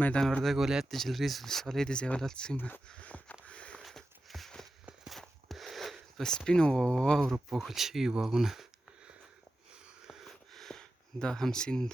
میدان وردګ ولایت د جلریز ولسوالۍ د زیولات سیمه په سپینو واورو پوښل شوي باغونه دا هم سیند